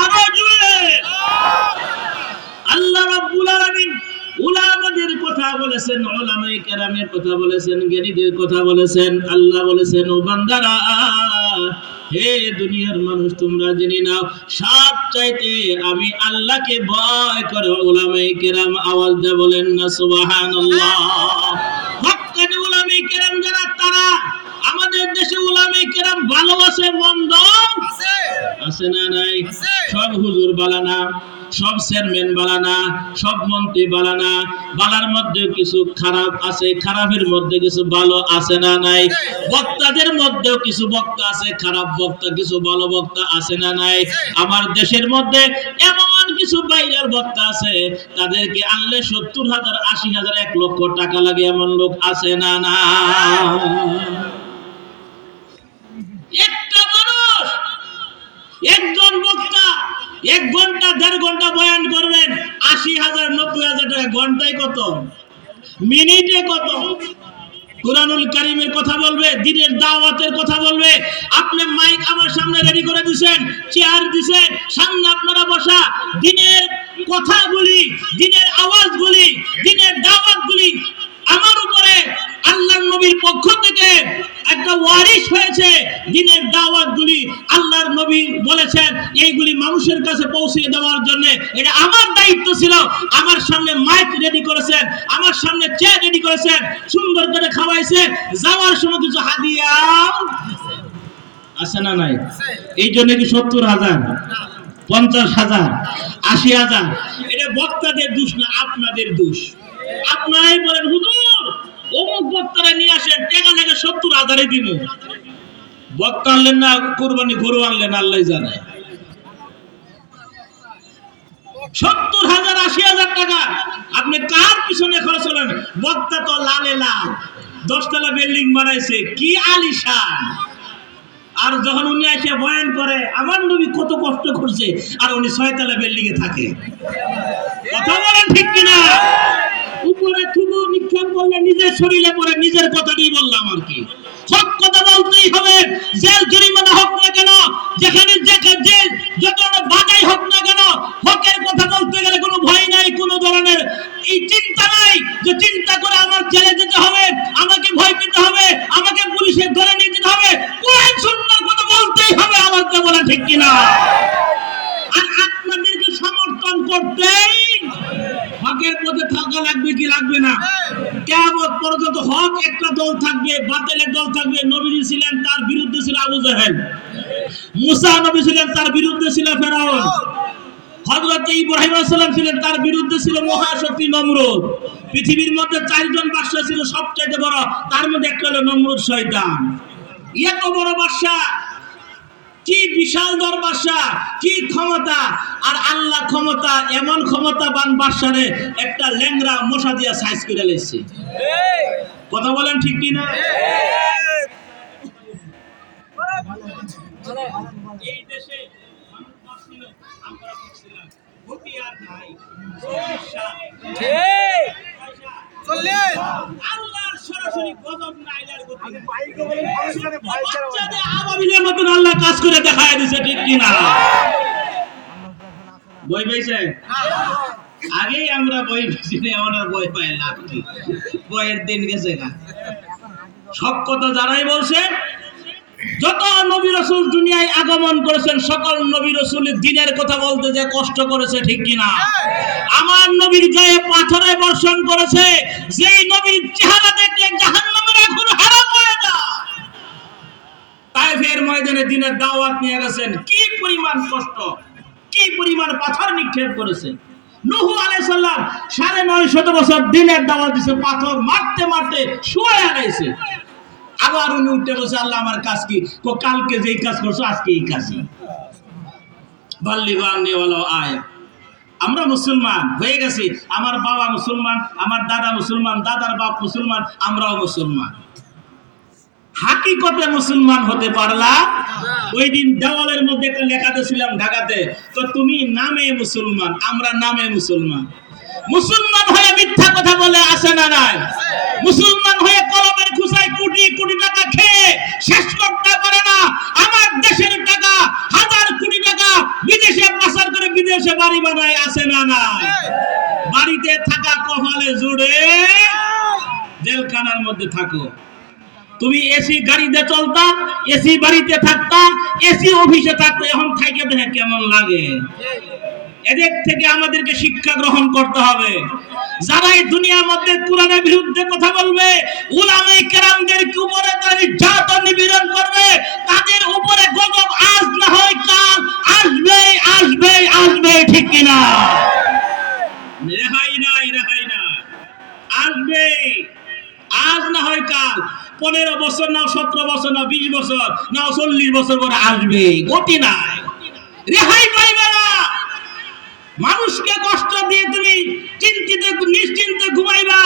আরো জোরে আল্লাহ রাব্বুল আলামিন উলামাদের কথা বলেছেন, উলামায়ে কেরামের কথা বলেছেন, জ্ঞানীদের কথা বলেছেন। আল্লাহ বলেছেন, ও বান্দারা, হে দুনিয়ার মানুষ, তোমরা জেনে নাও সবচাইতে আমি আল্লাহকে ভয় করে উলামায়ে কেরাম। আওয়াজ দিয়ে বলেন না সুবহানাল্লাহ। হক্কানি উলামায়ে কেরাম যারা, তারা আমাদের দেশে উলামায়ে কেরাম ভালো আছে মন্দ আছে না নাই? সব হুজুর বালানা, সব চেয়ারম্যান বালানা, সব মন্ত্রী বালানা। বালার মধ্যে কিছু খারাপ আছে, খারাপের মধ্যে কিছু ভালো আছে না নাই? বক্তাদের মধ্যেও কিছু বক্তা আছে খারাপ বক্তা, কিছু ভালো বক্তা আছে না নাই? আমার দেশের মধ্যে এমন কিছু বাইরের বক্তা আছে, তাদেরকে আনলে 70,000, 80,000, 1 লক্ষ টাকা লাগে, এমন লোক আছে না না? একটা মানুষ, একজন বক্তা 1 ঘন্টা 1.5 ঘন্টা বয়ান করবেন, 80,000, 90,000 টাকা। ঘন্টায় কত? মিনিটে কত? কুরআনুল কারীমের কথা বলবে, দ্বীনের দাওয়াতের কথা বলবে। আপনি মাইক আমার সামনে রেডি করে দিয়েছেন, চেয়ার দিয়েছেন, সামনে আপনারা বসা, দ্বীনের কথাগুলি, দ্বীনের আওয়াজগুলি, দ্বীনের দাওয়াতগুলি আমার উপরে আল্লাহর নবীর পক্ষ থেকে একটা ওয়ারিশ হয়েছে। দ্বীনের দাওয়াতগুলি আল্লাহর নবী বলেছেন এইগুলি মানুষের কাছে পৌঁছে দেওয়ার জন্য এটা আমার দায়িত্ব ছিল। আমার সামনে মাইক রেডি করেছেন, আমার সামনে চেয়ার রেডি করেছেন, সুন্দর করে খাওয়াইছেন। যাওয়ার সময় কিছু হাদিয়া আছে না নাই? এই জন্য কি 70,000, 50,000, 80,000? এটা বক্তাদের দোষ না, আপনাদের দোষ। আপনারাই বলেন, হুজুর অমুক বক্তারা নিয়ে আসেন, টাকা লাগে 70,000 দিব। বক্তা আনলেন না, কুরবানি গরু আনলেন, আল্লাহ জানে। 70,000, 80,000 টাকা আপনি কার পিছনে খরচ করেন? বক্তা তো লালে লাল, 10 তলা বিল্ডিং বানাইছে, কি আলিশান। আর যখন উনি এসে বয়ান করে আমার নবী কত কষ্ট করছে, আর উনি 6 তলা বিল্ডিং এ থাকে। কথা বলেন ঠিক কিনা? উপরে থুতু নিক্ষেপ করলে নিজের শরীরে পড়ে, নিজের কথাটাই বললাম আর কি। হক কথা বলতেই হবে, জেল জরিমানা হোক না কেন, যেখানে যে যত বাজাই হোক না কেন, হকের কথা বলতে গেলে কোনো ভয় নাই, কোনো ধরনের এই চিন্তা নাই যে চিন্তা করে আমার জেলে যেতে হবে, আমাকে ভয় পেতে হবে, আমাকে পুলিশে ধরে নিয়ে যেতে হবে। কোরআন সুন্নাহর কথা বলতেই হবে। আমার তো বলা ঠিক কিনা? আর আপনাদেরকে সমর্থন করতেই হকের পথে থাকা লাগবে কি লাগবে না? কিয়ামত পর্যন্ত হক একটা দল থাকবে, বাতিলের দল থাকবে। নবী ছিলেন, তার বিরুদ্ধে ছিল আবু জাহেল। মুসা নবী ছিলেন, তার বিরুদ্ধে ছিল ফেরাউন। হযরত ইব্রাহিম আলাইহিস সালাম ছিলেন, তার বিরুদ্ধে ছিল মহাশক্তি নমরুদ। পৃথিবীর মধ্যে 4 জন বাদশা ছিল, সবচেয়ে বড় তার মধ্যে একটা হলো নমরুদ শয়তান। এত বড় বাদশা, কি বিশাল দরবাদশা, কি ক্ষমতা! আর আল্লাহ ক্ষমতা, এমন ক্ষমতাবান বাদশারে একটা ল্যাংড়া মশা দিয়া সাইজ করে লেছে। কথা বলেন ঠিক কি না? এই দেশে মানুষ বাঁচছিল, আমরা বাঁচছিলাম, হুঁশিয়ার নাই, সমস্যা ঠিক চললেন। আল্লাহর সরাসরি গজব নাই, আর গতি নাই। বাইকে বলেন পড়াশোনায় ভয় ছাড়া বাচ্চাদের আবাবিলের মতন আল্লাহ কাজ করে দেখায় দিয়েছে, ঠিক কি না? ভয় পাইছে? আগেই আমরা ভয় পেয়েছি, এখন আর ভয় পাই লাভ কি? ভয়ের দিন গেছে না। সব কথা যারাই বলছে, যত নবী রাসূল দুনিয়ায় আগমন করেছেন, সকল নবী রাসূলের দ্বীনের কথা বলতে যে কষ্ট করেছে, ঠিক কি না? আমার নবীর গায়ে পাথরে বর্ষণ করেছে, যেই নবীর চেহারা দেখলে জাহান্নামের আগুন হারাম হয়ে যায়। তায়েফের ময়দানে দ্বীনের দাওয়াত নিয়ে গেছেন, কি পরিমাণ কষ্ট, কি পরিমাণ পাথর নিক্ষেপ করেছে। নূহ আলাইহিস সালাম 950 বছর দ্বীনের দাওয়াত দিয়েছে, পাথর মারতে মারতে শুয়ে গেছে। আবার উনি উঠে বসে আল্লাহ আমার কাজ কি, কালকে যেই কাজ করছো আজকে এই কাজই। আমরা মুসলমান হয়ে গেছি, আমার বাবা মুসলমান, আমার দাদা মুসলমান, দাদার বাপ মুসলমান, আমরাও মুসলমান। হাকিকতে মুসলমান হতে পারলাম। ওই দিন দেওয়ালের মধ্যে একটা লেখাতে ছিলাম ঢাকাতে, তো তুমি নামে মুসলমান, আমরা নামে মুসলমান। মুসলমান হয়ে মিথ্যা কথা বলে আসে না নাই? মুসলমান হয়ে কলমের খুসায় কোটি কোটি টাকা খেয়ে শেষ করতে পারে না। আমার দেশের টাকা হাজার কোটি টাকা বিদেশে পাচার করে বিদেশে বাড়ি বানায় আসে না নাই? বাড়িতে থাকা কপালে জুড়ে, জেলখানার মধ্যে থাকো। তুমি এসি গাড়িতে চলতা, এসি বাড়িতে থাকতা, এসি অফিসে থাকতে, এখন থাইকে দেখে কেমন লাগে? এদের থেকে আমাদেরকে শিক্ষা গ্রহণ করতে হবে। যারা এই দুনিয়ার মধ্যে কোরআনের বিরুদ্ধে কথা বলবে, উলামায়ে কেরামদের উপরে তারা নির্যাতন নিপীড়ন করবে, তাদের উপরে গজব আজ না হয় কাল আসবে আসবে আসবে, ঠিক কিনা? রেহাই নাই, রেহাই নাই, আসবে আজ না হয় কাল। 15 বছর নাও, 17 বছর নাও, 20 বছর নাও, 40 বছর পরে আসবে, গতি নাই, রেহাই পাইবে না। মানুষকে কষ্ট দিয়ে তুমি চিন্তিত নিশ্চিন্তে ঘুমাইবা,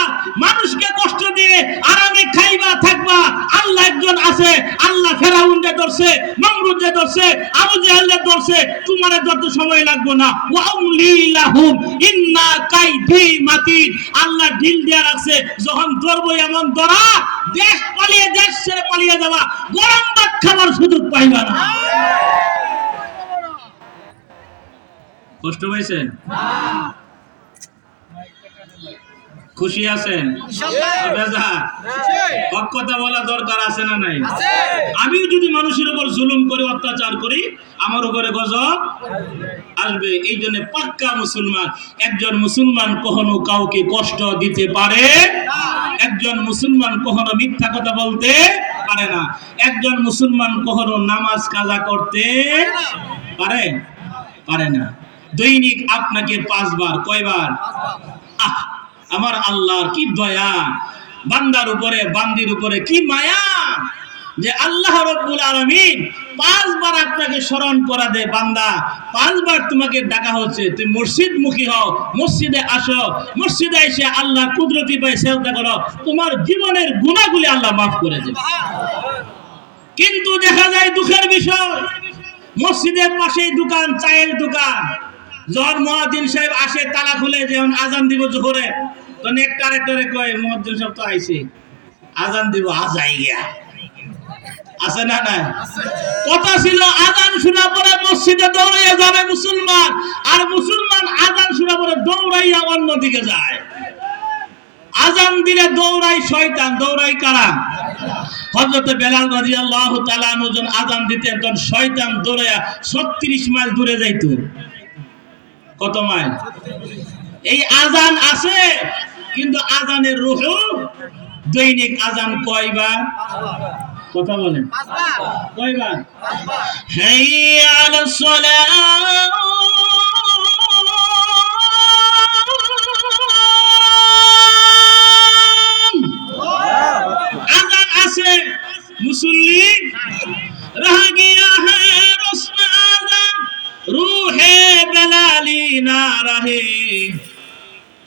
মানুষকে কষ্ট দিয়ে আরামে খাইবা থাকবা। আল্লাহ একজন আছে, আল্লাহ ফেরাউনকে ধরছে, নমরুদকে ধরছে, আবু জাহেলকে ধরছে, তোমারে ধরতে সময় লাগবে না। ওয়া উমলি লাহুম ইন্না কাইদি মাতিন। আল্লাহ ঢিল দিয়ে রাখছে, যখন ধরবো এমন ধরা, দেশ পালিয়ে, দেশ ছেড়ে পালিয়ে যাবা, গরম ভাত খাবার সুযোগ পাইবা না। কষ্ট হয়েছেন? খুশি আছেন? কথা বলা দরকার আছে না নাই? আমি যদি মানুষের উপর জুলুম করে, অত্যাচার করি, আমার উপরে গজব আসবে। এই জন্য পাক্কা মুসলমান, একজন মুসলমান কখনো কাউকে কষ্ট দিতে পারে, একজন মুসলমান কখনো মিথ্যা কথা বলতে পারে না, একজন মুসলমান কখনো নামাজ কাজা করতে পারে না। দৈনিক আপনাকে 5 বার, কয়বার? আমার আল্লাহর কি দয়া, বান্দার উপরে, বান্দির উপরে কি মায়া, যে আল্লাহ রাব্বুল আলামিন 5 বার আপনাকে স্মরণ করা দে, বান্দা 5 বার তোমাকে ডাকা হচ্ছে, তুমি মসজিদ মুখী হও, মসজিদে আসো, মসজিদে এসে আল্লাহ কুদরতি পায় সেজদা করো, তোমার জীবনের গুনাহগুলি আল্লাহ মাফ করে দেবে। কিন্তু দেখা যায় দুঃখের বিষয়, মসজিদের পাশেই দোকান, চায়ের দোকান, যখন মুয়াজ্জিন সাহেব আসে তালা খুলে, যখন আজান দিব জোহরে, তখন একটা আরেকটারে কয়, মুয়াজ্জিন সাহেব তো আইছে, আজান দিব, আজাই গিয়া আছে না নাই? কথা ছিল আজান শোনা পরে মসজিদে দৌড়াইয়া যাবে মুসলমান, আর মুসলমান আজান শোনা পরে দৌড়াইয়া অন্যদিকে যায়। আজান দিলে দৌড়াই শয়তান, দৌড়াই কারা? হযরত বেলাল রাদিয়াল্লাহু তাআলা আনহু যখন আজান দিতেন, তখন শয়তান দৌড়াইয়া 36 মাইল দূরে যাইতো। কত মাইল? এই আজান আছে, কিন্তু আজানের রূহ, দৈনিক আজান কয়বার? কথা বলেন, কয়বার? হাইয়া আলাস সালাহ, আজান আছে, মুসল্লি রহ গিয়া হ্যায় রসমে আজান, रूहे बेलाली ना रहे,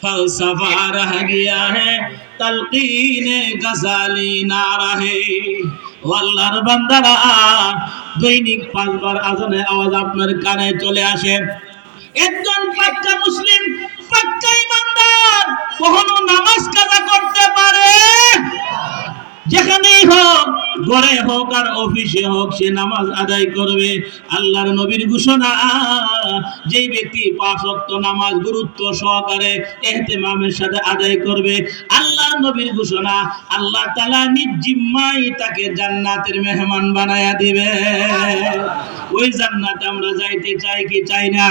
फलसफा रह गया है, तलकीने गजाली ना रहे। আল্লাহর বান্দারা, দৈনিক 5 বার আজানের আওয়াজ আপনার কানে চলে আসে। একজন পাক্কা মুসলিম, পাক্কা ইমানদার কখনো নামাজ কাজা করতে পারে? যেখানেই হোক, ঘরে হোক আর অফিসে হোক, সে নামাজ আদায় করবে। আল্লাহর নবীর ঘোষণা, যেই ব্যক্তি 5 ওয়াক্ত নামাজ গুরুত্ব সহকারে ইহতিমামের সাথে আদায় করবে, আল্লাহর নবীর ঘোষণা, আল্লাহ তাআলা নিজ জিম্মায় তাকে জান্নাতের মেহমান বানায়া দিবে। ওই জান্নাতে আমরা যাইতে চাই কি চাই না?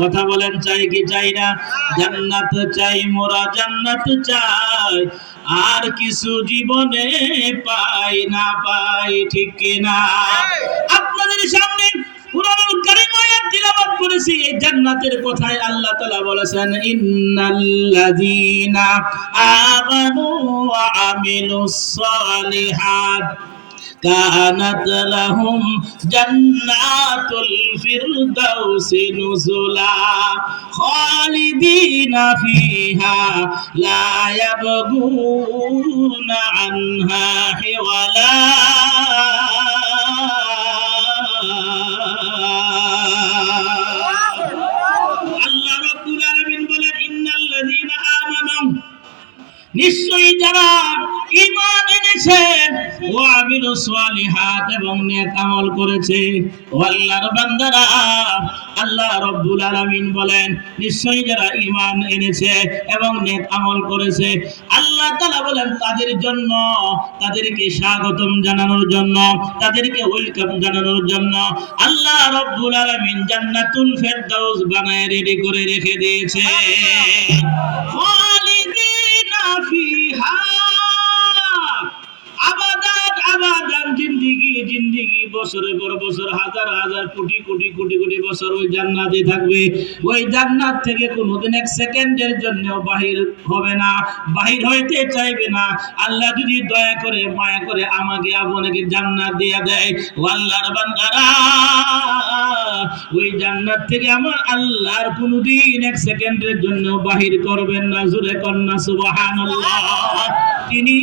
কথা বলেন, চাই কি চাই না? জান্নাত চাই মোরা, জান্নাত চাই, আর কিছু জীবনে পাই না পাই, ঠিক কিনা? আপনাদের সামনে কুরআনুল কারীম আয়াত তিলাওয়াত করেছি, এই জান্নাতের কথায় আল্লাহ তাআলা বলেছেন, ইন্নাল্লাযীনা আমানু ওয়া আমিলুস সালিহাত كانت لهم جنات الفردوس نزلا خالدين فيها لا يبغون عنها حولا আল্লাহ রাব্বুল আলামিন বলেন ইন্নাল্লাযীনা আমানু নিশ্চয়ই যারা ঈমান এনেছে ওয়া আমিলুস সালিহাত এবং নেক আমল করেছে ও আল্লাহর বান্দারা আল্লাহ রাব্বুল আলামিন বলেন নিশ্চয়ই যারা ঈমান এনেছে এবং নেক আমল করেছে আল্লাহ তাআলা বলেন তাদের জন্য তাদেরকে স্বাগতম জানানোর জন্য তাদেরকে ওয়েলকাম জানানোর জন্য আল্লাহ রাব্বুল আলামিন জান্নাতুল ফেরদাউস বানায় রেডি করে রেখে দিয়েছে ফিহা আবাদান আবাদান জিন্দেগি জিন্দেগি বছরের পর বছর হাজার হাজার কোটি কোটি কোটি কোটি বছর ওই জান্নাতে থাকবে ওই জান্নাত থেকে কোনোদিন এক সেকেন্ডের জন্য বাহির হবে না বাহির হইতে চাইবে না আল্লাহ যদি দয়া করে মায়া করে আমাকে আপনাকে জান্নাত দিয়ে দেয় ও আল্লাহর বান্দারা ওই জান্নাত থেকে আমার আল্লাহর কোনোদিন এক সেকেন্ডের জন্য বাহির করবেন না জোরে কন্না সুবহানাল্লাহ তিনি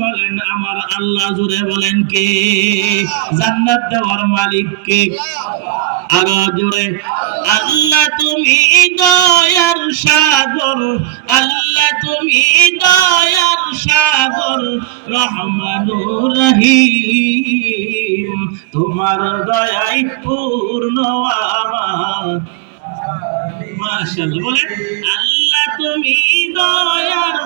হলেন আমার আল্লাহ জোরে বলেন কে জান্নাত দেওয়ার মালিক কে আরো জোরে আল্লাহ তুমি দয়ার সাগর আল্লাহ তুমি দয়ার সাগর রহমানুর রহিম তোমার দয়ায় পূর্ণ আমার মাশাআল্লাহ বলেন আল্লাহ তুমি দয়ার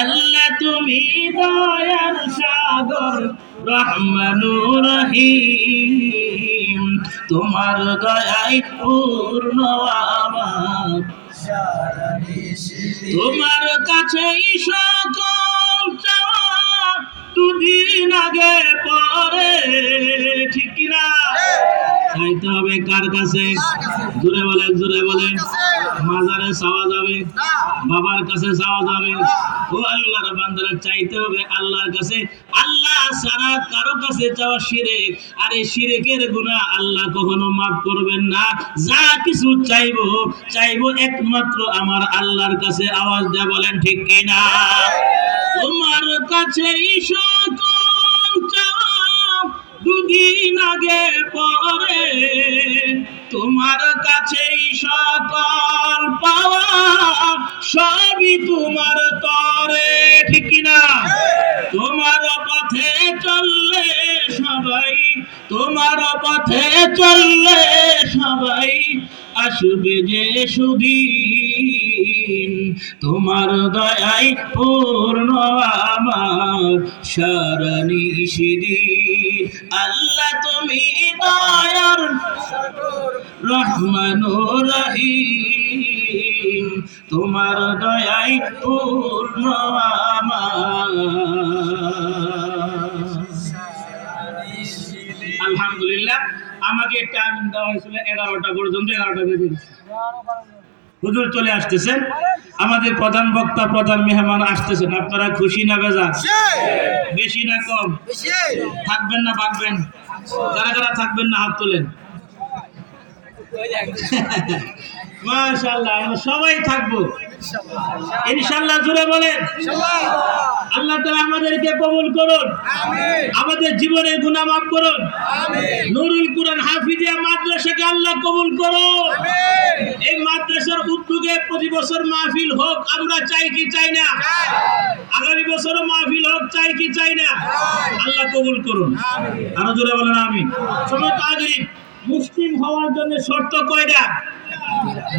আল্লাহ তুমি দয়ার সাগর রহমানুর রহিম তোমার দয়ায় পূর্ণ আমার তোমার কাছেই সকল চাওয়া দুদিন আগে পরে ঠিক কিনা চাইতে হবে কার কাছে জোরে বলেন মাজারে চাওয়া যাবে বাবার কাছে চাওয়া যাবে ও আল্লাহর বান্দারা চাইতে হবে আল্লাহর কাছে আল্লাহ ছাড়া কারো কাছে চাওয়া শিরক আর এই শিরকের গুনাহ আল্লাহ কখনো maaf করবেন না যা কিছু চাইবো একমাত্র আমার আল্লাহর কাছে আওয়াজ দিয়ে বলেন ঠিক কিনা তোমার কাছেই সকল চাওয়া দুদিন আগে পরে তোমার কাছেই সকল পাওয়া সবই তোমার তরে ঠিক কিনা তোমার পথে চললে সবাই তোমার পথে চললে সবাই আসবে যে সুদিন তোমার দয়ায় পূর্ণ আমার সারা নিশিদিন আল্লাহ তুমি দয়ার রহমানুর রহিম তোমার দয়ায় পূর্ণ আমার আলহামদুলিল্লাহ আমাকে টাইম দেওয়া হয়েছিল 11টা পর্যন্ত 11টা বেজে গেছে হুজুর চলে আসতেছেন আমাদের প্রধান বক্তা প্রধান মেহমান আসতেছেন আপনারা খুশি না বেজার বেশি না কম থাকবেন না ভাগবেন যারা যারা থাকবেন না হাত তোলেন মাশাআল্লাহ আমরা সবাই থাকবো ইনশাআল্লাহ জোরে বলেন আল্লাহ তাআলা আমাদেরকে কবুল করুন আমিন আমাদের জীবনের গুনাহ maaf করুন আমিন নুরুল কুরআন হাফিজিয়া মাদ্রাসাকে আল্লাহ কবুল করুন আমিন এই মাদ্রাসার উদ্যোগে প্রতি বছর মাহফিল হোক আমরা চাই কি চাই না আগামী বছরও মাহফিল হোক চাই কি চাই না আল্লাহ কবুল করুন আমিন আরো জোরে বলেন আমিন সম্মানিত হাজিরিন মুসলিম হওয়ার জন্য শর্ত কয়টা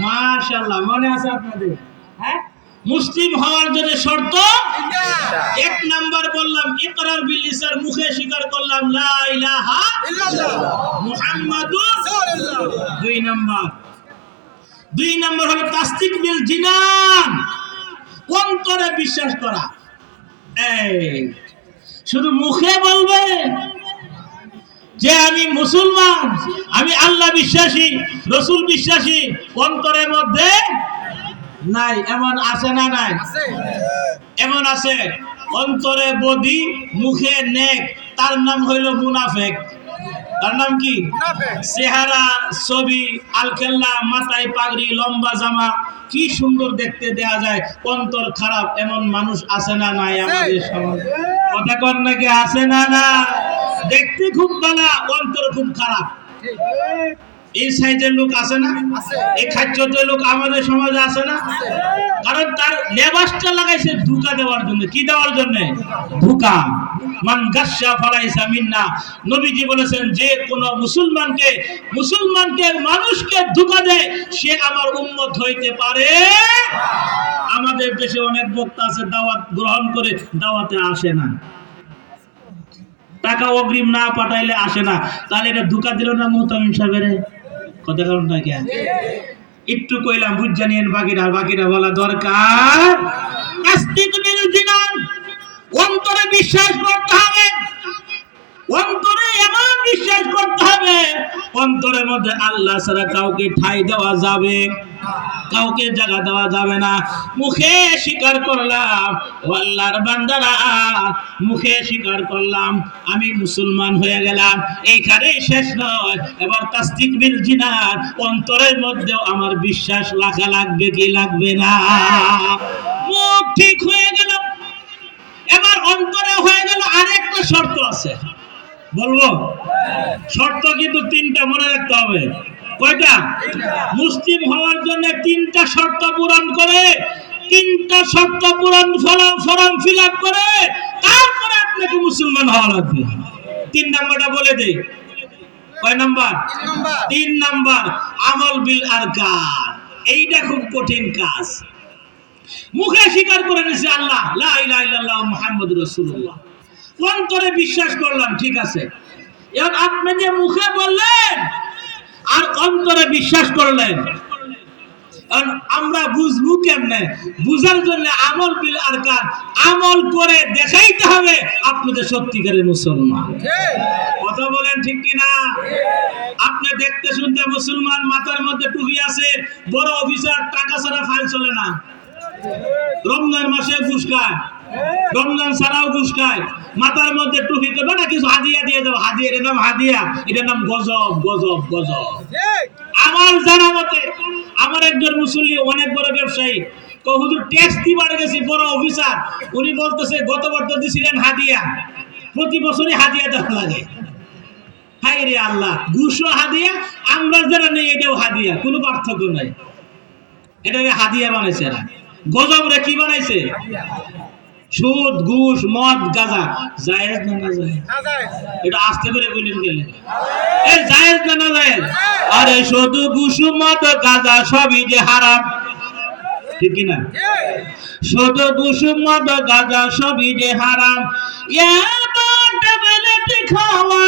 মাশাআল্লাহ মনে আছে আপনাদের হ্যাঁ মুসলিম হওয়ার জন্য শর্ত এক নাম্বার বললাম ইকরার বিল লিসান মুখে স্বীকার করলাম লা ইলাহা ইল্লাল্লাহ মুহাম্মাদুর রাসূলুল্লাহ দুই নাম্বার হলো তাসদিক বিল জিনান অন্তরে বিশ্বাস করা এই শুধু মুখে বলবে যে আমি মুসলমান আমি আল্লাহ বিশ্বাসী রাসূল বিশ্বাসী অন্তরের মধ্যে নাই এমন আছে না নাই এমন আছে অন্তরে বদি মুখে নেক, তার নাম হইল মুনাফেক। তার নাম কি? চেহারা ছবি আলখেল্লা, মাথায় পাগড়ি, লম্বা জামা, কি সুন্দর দেখতে দেয়া যায়, অন্তর খারাপ এমন মানুষ আছে না নাই আমাদের সমাজে? কথা কর নাকি আছে না? না, দেখতে খুব ভালো, অন্তর খুব খারাপ। এই সাইজের লোক আছে না? এই খাদ্যের লোক আমাদের সমাজে আছে না? কারণ তার লেবাসটা লাগাইছে ধোঁকা দেওয়ার জন্য। কি দেওয়ার জন্য? ধোঁকা। মান গাশা ফালাইসা মিন্না। নবীজি বলেছেন, যে কোন মুসলমানকে মানুষকে ধোঁকা দেয়, সে আমার উম্মত হইতে পারে। আমাদের দেশে অনেক বক্তা আছে, দাওয়াত গ্রহণ করে দাওয়াতে আসে না, টাকা অগ্রিম না পাঠাইলে আসে না। তাহলে এটা ধোঁকা দিল না মুহতামিম সাহেবের? কথা কারণ না কেন? একটু কইলাম বুঝ জানিয়েন, বাকিরা বলা দরকার। অন্তরে বিশ্বাস করতে হবে, অন্তরে এমন বিশ্বাস করতে হবে, অন্তরের মধ্যে আল্লাহ ছাড়া কাউকে ঠাঁই দেওয়া যাবে, কাউকে জায়গা দেওয়া যাবে না। মুখে স্বীকার করলাম ও আল্লাহর বান্দারা, মুখে স্বীকার করলাম আমি মুসলমান হয়ে গেলাম, এইখানে শেষ নয়। এবার তাসদিক বিল জিনান, অন্তরের মধ্যেও আমার বিশ্বাস রাখা লাগবে কি লাগবে না? মুখ ঠিক হয়ে গেল, এবার অন্তরে হয়ে গেল। আরেকটা শর্ত আছে, বলবো? শর্ত কিন্তু তিনটা, মনে রাখতে হবে। কয়টা? মুসলিম হওয়ার জন্য তিনটা শর্ত পূরণ করে, তিনটা শর্ত পূরণ ফরম ফিল আপ করে তারপরে আপনাকে মুসলমান হওয়া লাগবে। 3 নাম্বারটা বলে দেই। কয় নাম্বার? 3 নাম্বার, আমল বিল আরকান। এইটা খুব কঠিন কাজ। মুখে স্বীকার করে নিছে আল্লাহ লা ইলাহা ইল্লাল্লাহ মুহাম্মাদুর রাসূলুল্লাহ, অন্তরে বিশ্বাস করলাম, ঠিক আছে। এখন আপনি যে মুখে বললেন আর অন্তরে বিশ্বাস করলেন, আমরা বুঝবো কেমনে? বুঝার জন্য আমল বিল আরকান, আমল করে দেখাইতে হবে আপনি যে সত্যিকারের মুসলমান। কথা বলেন ঠিক কিনা? আপনি দেখতে শুনতে মুসলমান, মাথার মধ্যে টুপি আছে, বড় অফিসার, টাকা ছাড়া ফাইল চলে না, রমজান মাসে ঘুষ খায়, রমজান ছাড়াও ঘুষ খায়, মাথার মধ্যে টুপি, তো বেটা কিছু হাদিয়া দিয়ে যাবো, হাদিয়া, এটার নাম হাদিয়া, এটার নাম গজব গজব গজব। আমার জানা মতে আমার একজন মুসল্লি, অনেক বড় ব্যবসায়ী, হুজুর ট্যাক্স দিবার গেছি, বড় অফিসার, উনি বলতেছে গতবার তো দিছিলেন হাদিয়া, প্রতি বছরই হাদিয়া দেওয়া লাগে। হাই রে আল্লাহ, ঘুষও হাদিয়া, আমরা যারা নেই এটাও হাদিয়া, কোনো পার্থক্য নাই। এটা হাদিয়া বানাইছে এরা। গজব রে কি বানাইছে? সুদ, ঘুষ, মদ, গাঁজা। জায়েজ না না জায়েজ? এটা আস্তে করে বলেন গেলে, এই জায়েজ না না জায়েজ? আরে শুধু ঘুষ, মদ, গাঁজা সবই যে হারাম, ঠিক কি না? শুধু ঘুষ, মদ, গাঁজা সবই যে হারাম, খাওয়া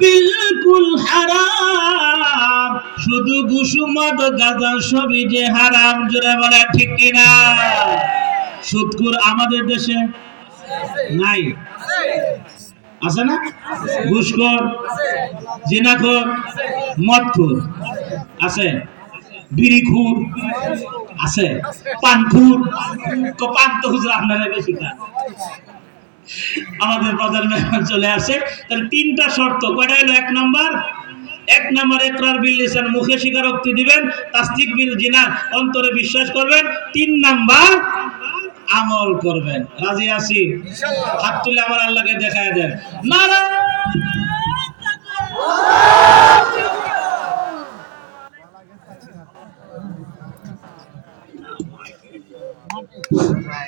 বিলকুল হারাম। শুধু ঘুষ, মদ, গাঁজা সবই যে হারাম, জোরে বলে ঠিক কিনা? সুদখোর আমাদের দেশে নাই, আছে না? ঘুষখোর, জিনাখোর, মদখোর আছে, বিড়িখোর আছে, পানখোর। পান তো হুজুর আপনারা বেশি খান। আমাদের বাজার মেহমান চলে আসে। তাহলে 3টা শর্ত, কয়টা হলো? 1 নাম্বার ইকরার বিল লিসান, মুখে স্বীকারোক্তি দিবেন, তাসদিক বিল জিনান, অন্তরে বিশ্বাস করবেন, 3 নাম্বার আমল করবেন। রাজি আছি? ইনশাআল্লাহ। হাত তুলে আমার আল্লাহকে দেখায় দেন। নারা